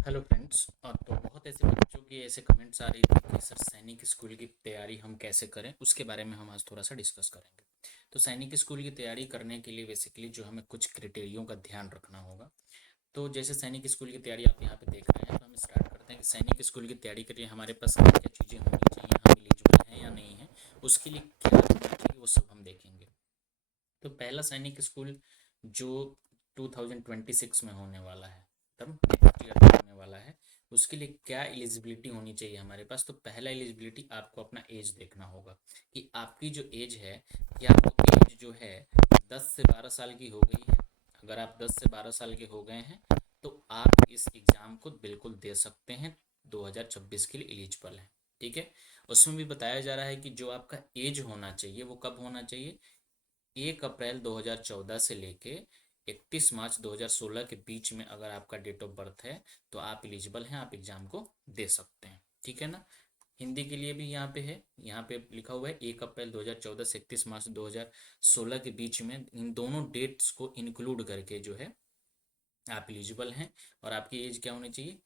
Hello friends. तो बहुत ऐसे बच्चों की ऐसे कमेंट्स आ रही थी कि सर सैनिक स्कूल की तैयारी हम कैसे करें, उसके बारे में हम आज थोड़ा सा डिस्कस करेंगे। तो सैनिक स्कूल की तैयारी करने के लिए बेसिकली जो हमें कुछ क्रिटेरियों का ध्यान रखना होगा। तो जैसे सैनिक स्कूल की तैयारी आप यहाँ पे देख रहे हैं, तो हम स्टार्ट करते हैं कि सैनिक स्कूल की तैयारी के लिए हमारे पास क्या क्या चीज़ें होनी चाहिए, हम एलिजिबल हैं या नहीं है, उसके लिए क्या होना चाहिए, वो सब हम देखेंगे। तो पहला सैनिक स्कूल जो 2026 में होने वाला है, तब नेक्स्ट ईयर होने वाला है, उसके लिए क्या एलिजिबिलिटी होनी चाहिए हमारे पास। तो पहला एलिजिबिलिटी आपको अपना एज देखना होगा कि आपकी जो एज है, क्या वो एज जो है 10 से 12 साल की हो गई है। अगर आप 10 से 12 साल के हो गए हैं तो आप इस एग्ज़ाम को बिल्कुल दे सकते हैं, 2026 के लिए एलिजिबल हैं। ठीक है। उसमें भी बताया जा रहा है कि जो आपका एज होना चाहिए वो कब होना चाहिए, 1 अप्रैल 2014 से लेके 31 मार्च 2016 के बीच में अगर आपका डेट ऑफ बर्थ है तो आप एलिजिबल हैं, आप एग्ज़ाम को दे सकते हैं। ठीक है ना। हिंदी के लिए भी यहाँ पे है, यहाँ पे लिखा हुआ है 1 अप्रैल 2014 से 31 मार्च 2016 के बीच में, इन दोनों डेट्स को इंक्लूड करके जो है आप एलिजिबल हैं। और आपकी एज क्या होनी चाहिए,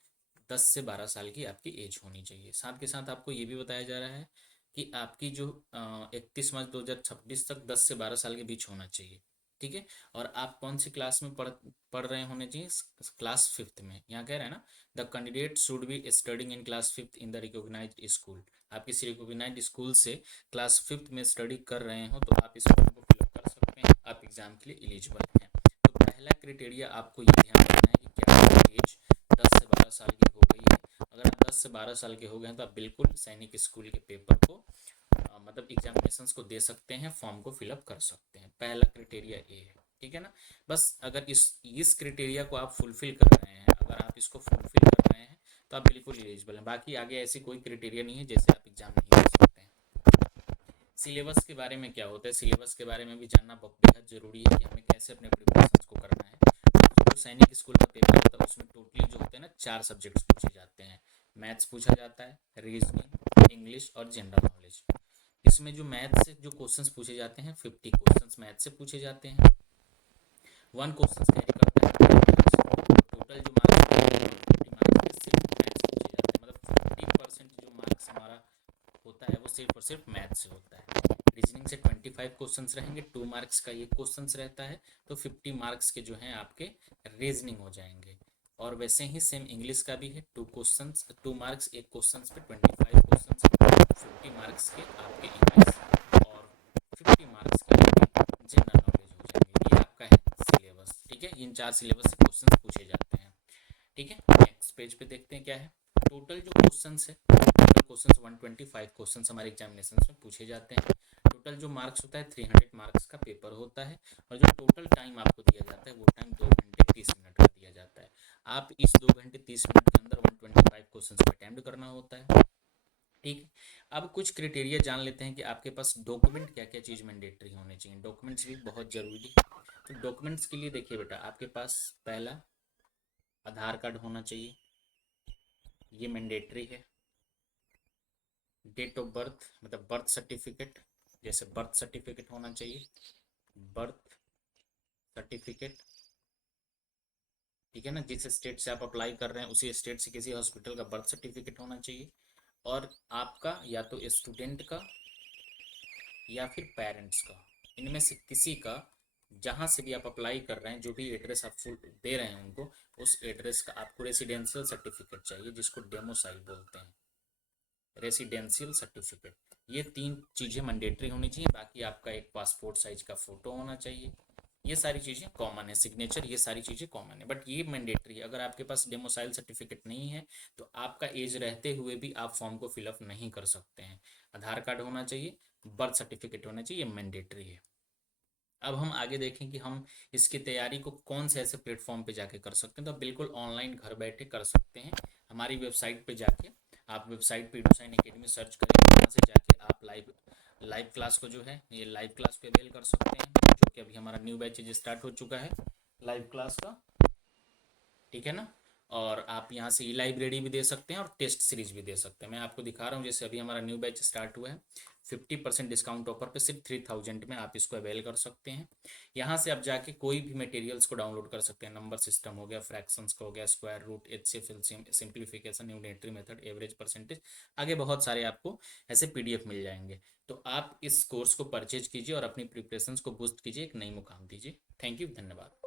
10 से 12 साल की आपकी एज होनी चाहिए। साथ के साथ आपको ये भी बताया जा रहा है कि आपकी जो 31 मार्च 2026 तक 10 से 12 साल के बीच होना चाहिए। ठीक है। और आप कौन सी क्लास में पढ़ रहे होने चाहिए, क्लास फिफ्थ में। यहाँ कह रहे हैं ना, the candidate should be studying in class fifth in the recognised school. आप किसी रिकॉग्नाइज्ड स्कूल से क्लास फिफ्थ में स्टडी कर रहे हो तो आप इस फॉर्म को फिलअप कर सकते हैं, आप एग्जाम के लिए एलिजिबल हैं। तो पहला क्राइटेरिया आपको ये ध्यान रखना है कि क्या आपकी एज 10 से 12 साल की हो गई है। अगर आप 10 से 12 साल के हो गए हैं तो आप बिल्कुल सैनिक स्कूल के पेपर को मतलब एग्जामिनेशंस को दे सकते हैं, फॉर्म को फिलअप कर सकते हैं। पहला क्राइटेरिया ये है। ठीक है ना। बस अगर इस क्राइटेरिया को आप फुलफिल कर रहे हैं, अगर आप इसको फुलफिल कर रहे हैं तो आप बिल्कुल एलिजिबल हैं। बाकी आगे ऐसी कोई क्राइटेरिया नहीं है जैसे आप एग्जाम नहीं दे सकते हैं। सिलेबस के बारे में क्या होता है, सिलेबस के बारे में भी जानना बेहद ज़रूरी है कि हमें कैसे अपने प्रिपरेशन को करना है। जो सैनिक स्कूल का पेपर होता है उसमें टोटली जो होते हैं ना 4 सब्जेक्ट्स पूछे जाते हैं। मैथ्स पूछा जाता है, रीजनिंग, इंग्लिश और जनरल नॉलेज। इसमें जो मैथ्स से जो क्वेश्चंस पूछे जाते हैं, 50 क्वेश्चंस मैथ्स से पूछे जाते हैं, 1 क्वेश्चन कैरी करता है टोटल जो मार्क्स 50 मार्क्स के सिर्फ मैथ्स पूछे जाते हैं। मतलब 50% जो मार्क्स हमारा होता है वो सिर्फ और सिर्फ मैथ से होता है। रीजनिंग से 25 क्वेश्चंस रहेंगे, 2 मार्क्स का ये क्वेश्चंस रहता है, तो 50 मार्क्स के जो हैं आपके रीजनिंग हो जाएंगे। और वैसे ही सेम इंग्लिश का भी है, 2 क्वेश्चंस, 2 मार्क्स एक क्वेश्चन पे 25 क्वेश्चंस, 50 मार्क्स के आपके इंग्लिश और 50 मार्क्स के आपके जनरल नॉलेज हो जाएंगे। ये आपका है सिलेबस। ठीक है। इन 4 सिलेबस से क्वेश्चन पूछे जाते हैं। ठीक है। नेक्स्ट पेज पे देखते हैं क्या है। टोटल जो क्वेश्चंस है, टोटल क्वेश्चंस 125 क्वेश्चंस हमारे एग्जामिनेशन में पूछे जाते हैं। टोटल जो मार्क्स होता है 300 मार्क्स का पेपर होता है। और जो टोटल टाइम आपको दिया जाता है वो टाइम 2 घंटे 30 मिनट का दिया जाता है। आप इस 2 घंटे 30 मिनट के अंदर 125 क्वेश्चंस को अटेम्प्ट करना होता है। ठीक है। अब कुछ क्राइटेरिया जान लेते हैं कि आपके पास डॉक्यूमेंट क्या क्या चीज़ मैंडेटरी होने चाहिए। डॉक्यूमेंट्स भी बहुत ज़रूरी है। तो डॉक्यूमेंट्स के लिए देखिए बेटा, आपके पास पहला आधार कार्ड होना चाहिए, ये मैंडेटरी है। डेट ऑफ बर्थ मतलब बर्थ सर्टिफिकेट, जैसे बर्थ सर्टिफिकेट होना चाहिए, बर्थ सर्टिफिकेट। ठीक है ना। जिस स्टेट से आप अप्लाई कर रहे हैं उसी स्टेट से किसी हॉस्पिटल का बर्थ सर्टिफिकेट होना चाहिए। और आपका या तो स्टूडेंट का या फिर पेरेंट्स का, इनमें से किसी का, जहाँ से भी आप अप्लाई कर रहे हैं, जो भी एड्रेस आप फुल दे रहे हैं उनको, उस एड्रेस का आपको रेसिडेंशियल सर्टिफिकेट चाहिए, जिसको डेमोसाइल बोलते हैं, रेसिडेंशियल सर्टिफिकेट। ये 3 चीज़ें मैंडेटरी होनी चाहिए। बाकी आपका एक पासपोर्ट साइज का फ़ोटो होना चाहिए। ये सारी चीज़ें कॉमन है, सिग्नेचर, ये सारी चीज़ें कॉमन है, बट ये मैंडेटरी है। अगर आपके पास डेमोसाइल सर्टिफिकेट नहीं है तो आपका एज रहते हुए भी आप फॉर्म को फिलअप नहीं कर सकते हैं। आधार कार्ड होना चाहिए, बर्थ सर्टिफिकेट होना चाहिए, ये मैंडेटरी है। अब हम आगे देखें कि हम इसकी तैयारी को कौन से ऐसे प्लेटफॉर्म पे जाके कर सकते हैं। तो आप बिल्कुल ऑनलाइन घर बैठे कर सकते हैं। हमारी वेबसाइट पे जाके, आप वेबसाइट पे एडुसाइन एकेडमी सर्च करें, वहाँ से जाके आप लाइव लाइव क्लास को जो है ये लाइव क्लास पे अवेल कर सकते हैं, जो कि अभी हमारा न्यू बैच स्टार्ट हो चुका है लाइव क्लास का। ठीक है ना। और आप यहाँ से ई लाइब्रेरी भी दे सकते हैं और टेस्ट सीरीज भी दे सकते हैं। मैं आपको दिखा रहा हूँ, जैसे अभी हमारा न्यू बैच स्टार्ट हुआ है, 50% डिस्काउंट ऑफर पे सिर्फ 3000 में आप इसको अवेल कर सकते हैं। यहाँ से आप जाके कोई भी मटेरियल्स को डाउनलोड कर सकते हैं। नंबर सिस्टम हो गया, फ्रैक्शंस का हो गया, square root, HCF, LCM, simplification, unitary method, average, percentage, आगे बहुत सारे आपको ऐसे पीडीएफ मिल जाएंगे। तो आप इस कोर्स को परचेज कीजिए और अपनी प्रिपरेशंस को बूस्ट कीजिए, एक नई मुकाम दीजिए। थैंक यू, धन्यवाद।